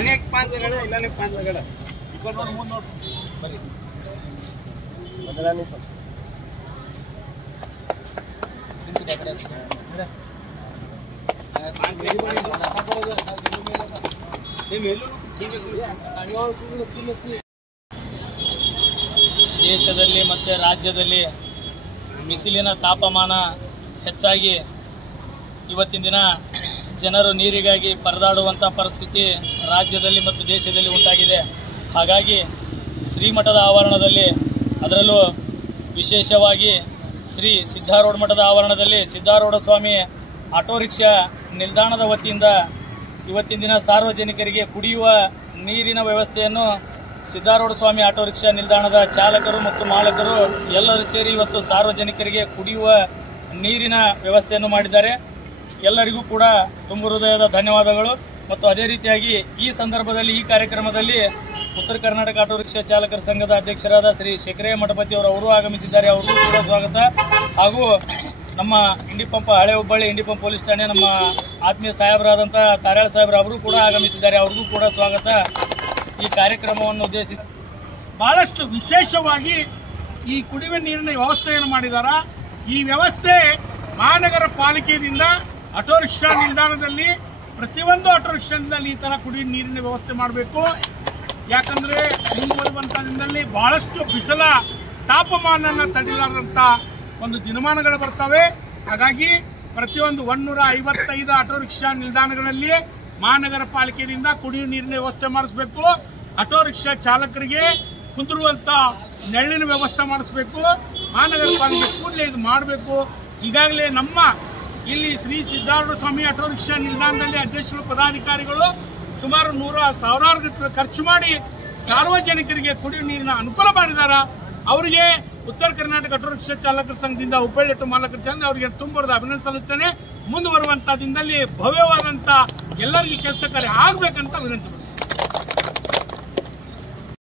अनेक 5 जगह इलाने 5 जगह इको नोड मूड नोड बरी बदलाने सब इंटू बदला ದೇಶದಲ್ಲಿ ಮತ್ತು ರಾಜ್ಯದಲ್ಲಿ ಬಿಸಿಲಿನ ತಾಪಮಾನ ಹೆಚ್ಚಾಗಿ ಇವತ್ತಿನ ದಿನ ಜನರು ನೀರಿಗಾಗಿ ಪರದಾಡುವಂಥ ಪರಿಸ್ಥಿತಿ ರಾಜ್ಯದಲ್ಲಿ ಮತ್ತು ದೇಶದಲ್ಲಿ ಉಂಟಾಗಿದೆ. ಹಾಗಾಗಿ ಶ್ರೀಮಠದ ಆವರಣದಲ್ಲಿ ಅದರಲ್ಲೂ ವಿಶೇಷವಾಗಿ ಶ್ರೀ ಸಿದ್ಧಾರೂಢ ಮಠದ ಆವರಣದಲ್ಲಿ ಸಿದ್ಧಾರೂಢ ಸ್ವಾಮಿ ಆಟೋ ರಿಕ್ಷಾ ನಿಲ್ದಾಣದ ವತಿಯಿಂದ ಇವತ್ತಿನ ದಿನ ಸಾರ್ವಜನಿಕರಿಗೆ ಕುಡಿಯುವ ನೀರಿನ ವ್ಯವಸ್ಥೆಯನ್ನು ಸಿದ್ಧಾರೂಢ ಸ್ವಾಮಿ ಆಟೋ ರಿಕ್ಷಾ ನಿಲ್ದಾಣದ ಚಾಲಕರು ಮತ್ತು ಮಾಲಕರು ಎಲ್ಲರೂ ಸೇರಿ ಇವತ್ತು ಸಾರ್ವಜನಿಕರಿಗೆ ಕುಡಿಯುವ ನೀರಿನ ವ್ಯವಸ್ಥೆಯನ್ನು ಮಾಡಿದ್ದಾರೆ. ಎಲ್ಲರಿಗೂ ಕೂಡ ತುಂಬ ಹೃದಯದ ಧನ್ಯವಾದಗಳು. ಮತ್ತು ಅದೇ ರೀತಿಯಾಗಿ ಈ ಸಂದರ್ಭದಲ್ಲಿ ಈ ಕಾರ್ಯಕ್ರಮದಲ್ಲಿ ಉತ್ತರ ಕರ್ನಾಟಕ ಆಟೋ ರಿಕ್ಷಾ ಚಾಲಕರ ಸಂಘದ ಅಧ್ಯಕ್ಷರಾದ ಶ್ರೀ ಶೇಖರಯ್ಯ ಮಠಪತಿಯವರು ಆಗಮಿಸಿದ್ದಾರೆ. ಅವರಿಗೂ ಕೂಡ ಸ್ವಾಗತ. ಹಾಗೂ ನಮ್ಮ ಇಂಡಿ ಪಂಪ ಹಳೆ ಹುಬ್ಬಳ್ಳಿ ಇಂಡಿ ಪಂಪ್ ಪೊಲೀಸ್ ಠಾಣೆ ನಮ್ಮ ಆತ್ಮೀಯ ಸಾಹೇಬರಾದಂಥ ತಾರ್ಯಾಳ ಸಾಹೇಬ್ರು ಅವರು ಕೂಡ ಆಗಮಿಸಿದ್ದಾರೆ. ಅವ್ರಿಗೂ ಕೂಡ ಸ್ವಾಗತ. ಈ ಕಾರ್ಯಕ್ರಮವನ್ನು ಉದ್ದೇಶಿಸಿ ಬಹಳಷ್ಟು ವಿಶೇಷವಾಗಿ ಈ ಕುಡಿಯುವ ನೀರಿನ ವ್ಯವಸ್ಥೆಯನ್ನು ಮಾಡಿದ್ದಾರೆ. ಈ ವ್ಯವಸ್ಥೆ ಮಹಾನಗರ ಪಾಲಿಕೆಯಿಂದ ಆಟೋ ರಿಕ್ಷಾ ನಿಲ್ದಾಣದಲ್ಲಿ ಪ್ರತಿಯೊಂದು ಆಟೋ ರಿಕ್ಷಾದಲ್ಲಿ ಈ ತರ ಕುಡಿಯುವ ನೀರಿನ ವ್ಯವಸ್ಥೆ ಮಾಡಬೇಕು. ಯಾಕಂದ್ರೆ ಮುಂದುವರುವಂತ ದಿನದಲ್ಲಿ ಬಹಳಷ್ಟು ಬಿಸಿಲ ತಾಪಮಾನ ತಡೆಯಲಾರದಂತ ಒಂದು ದಿನಮಾನಗಳು ಬರ್ತವೆ. ಹಾಗಾಗಿ ಪ್ರತಿಯೊಂದು 155 ಆಟೋ ರಿಕ್ಷಾ ನಿಲ್ದಾಣಗಳಲ್ಲಿ ಮಹಾನಗರ ಪಾಲಿಕೆಯಿಂದ ಕುಡಿಯುವ ನೀರಿನ ವ್ಯವಸ್ಥೆ ಮಾಡಿಸಬೇಕು. ಆಟೋ ರಿಕ್ಷಾ ಚಾಲಕರಿಗೆ ಕುಂದಿರುವಂತ ನೆರಳಿನ ವ್ಯವಸ್ಥೆ ಮಾಡಿಸಬೇಕು. ಮಹಾನಗರ ಪಾಲಿಕೆ ಕೂಡಲೇ ಇದು ಮಾಡಬೇಕು. ಈಗಾಗಲೇ ನಮ್ಮ ಇಲ್ಲಿ ಶ್ರೀ ಸಿದ್ಧಾರೂಢ ಸ್ವಾಮಿ ಆಟೋ ರಿಕ್ಷಾ ನಿಲ್ದಾಣದಲ್ಲಿ ಅಧ್ಯಕ್ಷರು ಪದಾಧಿಕಾರಿಗಳು ಸುಮಾರು 100,000 ರೂಪಾಯಿ ಖರ್ಚು ಮಾಡಿ ಸಾರ್ವಜನಿಕರಿಗೆ ಕುಡಿಯುವ ನೀರಿನ ಅನುಕೂಲ ಮಾಡಿದ್ದಾರೆ. ಅವರಿಗೆ ಉತ್ತರ ಕರ್ನಾಟಕ ಆಟೋ ರಿಕ್ಷಾ ಚಾಲಕರ ಸಂಘದಿಂದ ಹುಬ್ಬಳ್ಳಿ ಆಟೋ ಮಾಲಕರ ಸಂಘ ಅವರಿಗೆ ತುಂಬರದ ಅಭಿನಂದನೆ ಸಲ್ಲಿಸುತ್ತೇನೆ. ಮುಂದುವರುವಂತ ದಿನದಲ್ಲಿ ಭವ್ಯವಾದಂತ ಎಲ್ಲರಿಗೂ ಕೆಲಸ ಕಾರ್ಯ ಆಗ್ಬೇಕಂತ ವಿನಂತಿ.